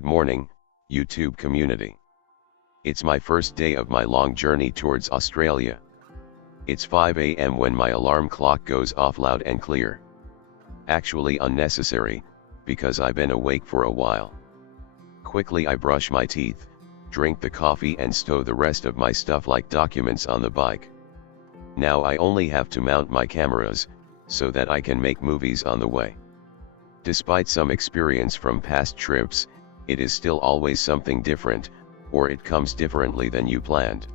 Good morning, YouTube community. It's my first day of my long journey towards Australia. It's 5 a.m. when my alarm clock goes off loud and clear. Actually unnecessary, because I've been awake for a while. Quickly I brush my teeth, drink the coffee and stow the rest of my stuff like documents on the bike. Now I only have to mount my cameras, so that I can make movies on the way. Despite some experience from past trips, it is still always something different, or it comes differently than you planned.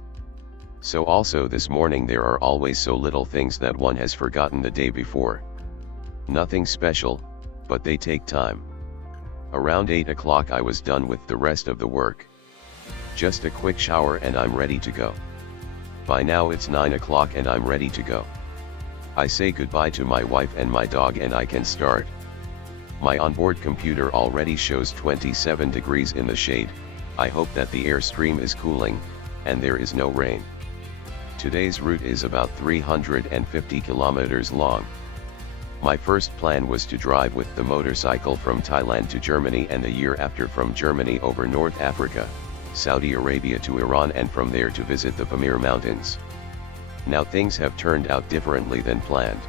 So also this morning there are always so little things that one has forgotten the day before. Nothing special, but they take time. Around 8 o'clock I was done with the rest of the work. Just a quick shower and I'm ready to go. By now it's 9 o'clock and I'm ready to go. I say goodbye to my wife and my dog and I can start. My onboard computer already shows 27 degrees in the shade. I hope that the airstream is cooling, and there is no rain. Today's route is about 350 kilometers long. My first plan was to drive with the motorcycle from Thailand to Germany and the year after from Germany over North Africa, Saudi Arabia to Iran and from there to visit the Pamir Mountains. Now things have turned out differently than planned.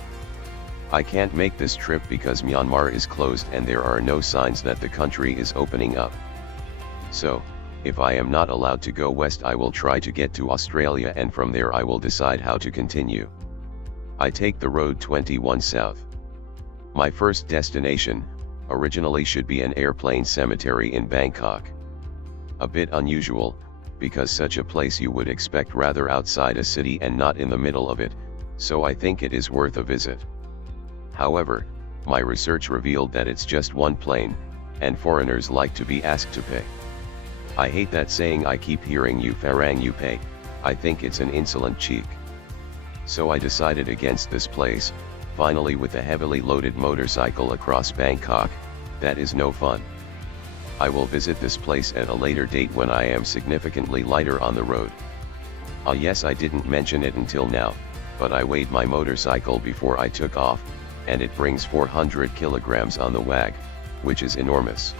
I can't make this trip because Myanmar is closed and there are no signs that the country is opening up. So, if I am not allowed to go west I will try to get to Australia and from there I will decide how to continue. I take the road 21 south. My first destination, originally should be an airplane cemetery in Bangkok. A bit unusual, because such a place you would expect rather outside a city and not in the middle of it, so I think it is worth a visit. However, my research revealed that it's just one plane, and foreigners like to be asked to pay. I hate that saying I keep hearing, you FARANG you pay. I think it's an insolent cheek. So I decided against this place, finally with a heavily loaded motorcycle across Bangkok. That is no fun. I will visit this place at a later date when I am significantly lighter on the road. Ah yes, I didn't mention it until now, but I weighed my motorcycle before I took off, and it brings 400 kilograms on the wag, which is enormous.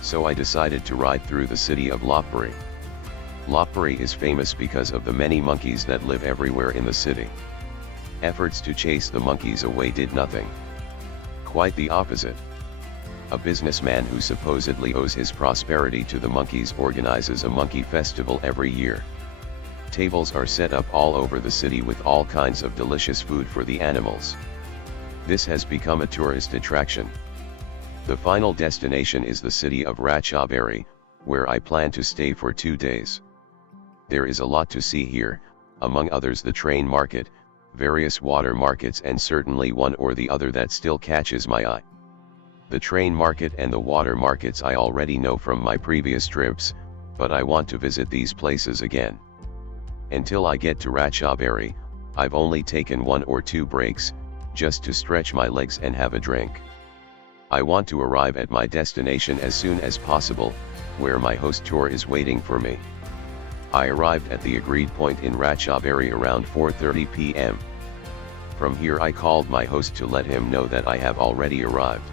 So I decided to ride through the city of Lopburi. Lopburi is famous because of the many monkeys that live everywhere in the city. Efforts to chase the monkeys away did nothing. Quite the opposite. A businessman who supposedly owes his prosperity to the monkeys organizes a monkey festival every year. Tables are set up all over the city with all kinds of delicious food for the animals. This has become a tourist attraction. The final destination is the city of Ratchaburi, where I plan to stay for 2 days. There is a lot to see here, among others the train market, various water markets and certainly one or the other that still catches my eye. The train market and the water markets I already know from my previous trips, but I want to visit these places again. Until I get to Ratchaburi, I've only taken 1 or 2 breaks, just to stretch my legs and have a drink. I want to arrive at my destination as soon as possible, where my host tour is waiting for me. I arrived at the agreed point in Ratchaburi around 4:30 p.m. From here I called my host to let him know that I have already arrived.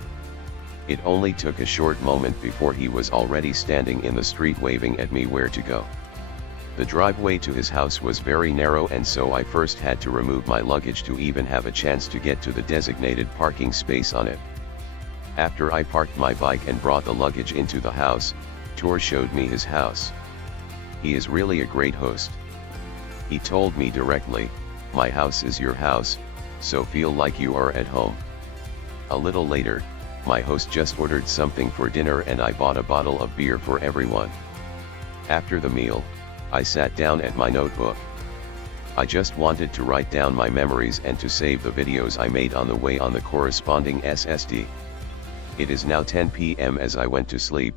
It only took a short moment before he was already standing in the street waving at me where to go. The driveway to his house was very narrow and so I first had to remove my luggage to even have a chance to get to the designated parking space on it. After I parked my bike and brought the luggage into the house, Tour showed me his house. He is really a great host. He told me directly, "My house is your house, so feel like you are at home." A little later, my host just ordered something for dinner and I bought a bottle of beer for everyone. After the meal, I sat down at my notebook. I just wanted to write down my memories and to save the videos I made on the way on the corresponding SSD. It is now 10 p.m. as I went to sleep,